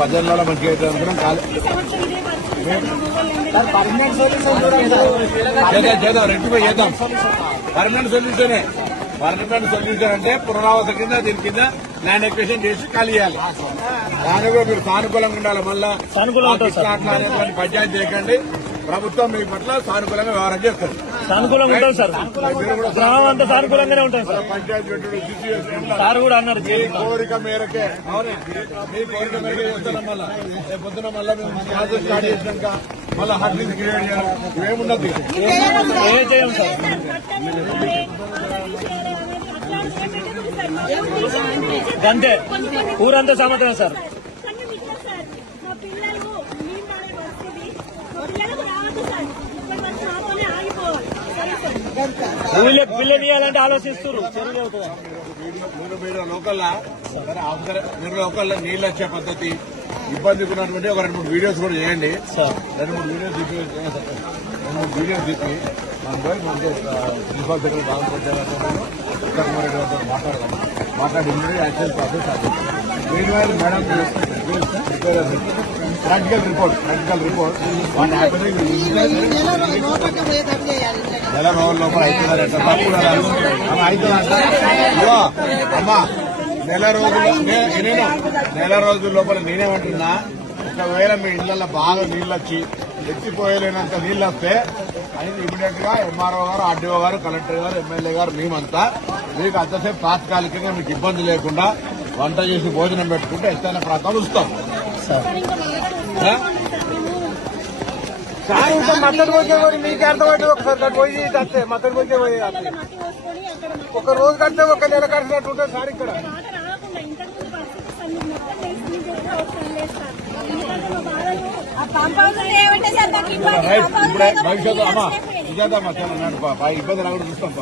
18 మంచిగా అయితే అనుకున్నాం చేద్దాం రెక్టిఫై చేద్దాం. పర్మనెంట్ సొల్యూషనే. పర్మనెంట్ సొల్యూషన్ అంటే పునరావాస కింద దీని కింద ల్యాండ్ ఎక్వేషన్ చేసి ఖాళీ చేయాలి. దాని కూడా మీరు సానుకూలంగా ఉండాలి. మళ్ళా అట్లా అనేటువంటి పంచాయతీ చేయకండి. ప్రభుత్వం మీ పట్ల సానుకూలంగా వ్యవహారం చేస్తుంది. సానుకూలంగా ఉంటుంది సార్. గ్రామం అంతా సానుకూలంగానే ఉంటుంది సార్. పంచాయతీ సార్ కూడా అన్నారు మీ కోరిక మేరకే మీ కోరిక మేరకే చేస్తున్నాం. మళ్ళా పొద్దున మళ్ళీ మేము క్లాసెస్ స్టార్ట్ చేసినాక మళ్ళీ హడ్లీస్ క్రియేట్ చేయాలి. ఇవేమున్నది ఏం చేయం సార్. అంతే ఊరంతా సమర్థం సార్. పిల్లని ఇవ్వాలంటే ఆలోచిస్తున్నారు. మీరు లోకల్లో నీళ్ళు వచ్చే పద్ధతి ఇబ్బందిగా ఉన్నటువంటి ఒక 2-3 వీడియోస్ కూడా చేయండి. 2-3 వీడియోస్ తీసి మనం పోయి ప్రిన్సిపాల్ సెక్రటరీ బాగుంటుంది మాట్లాడి యాక్షన్ ప్రాసెస్ అది మేడం ప్రాక్టికల్ రిపోర్ట్ నెల రోజుల లోపల అవుతున్నారంట. అమ్మా నెల రోజుల లోపల నేనేమంటున్నా, ఒకవేళ మీ ఇళ్లలో బాగా నీళ్ళు వచ్చి ఎత్తిపోయలేనంత నీళ్ళు వస్తే అయితే ఇమీడియట్ గా ఎంఆర్ఓ గారు, ఆర్డీఓ గారు, కలెక్టర్ గారు, ఎమ్మెల్యే గారు మేమంతా మీకు అంతసేపు తాత్కాలికంగా మీకు ఇబ్బంది లేకుండా వంట చేసి భోజనం పెట్టుకుంటే ఎత్తైన ప్రాంతాలు వస్తాం. మద్దతు పోతే మీకు అర్థమైతే ఒకసారి పోయి కడితే మద్దతు పోతే పోయి ఒక రోజు కడితే ఒక నెల కడిచినట్టు ఉంటుంది సార్. ఇక్కడ భవిష్యత్తు అమ్మా ఇబ్బంది రాకుండా చూస్తాం.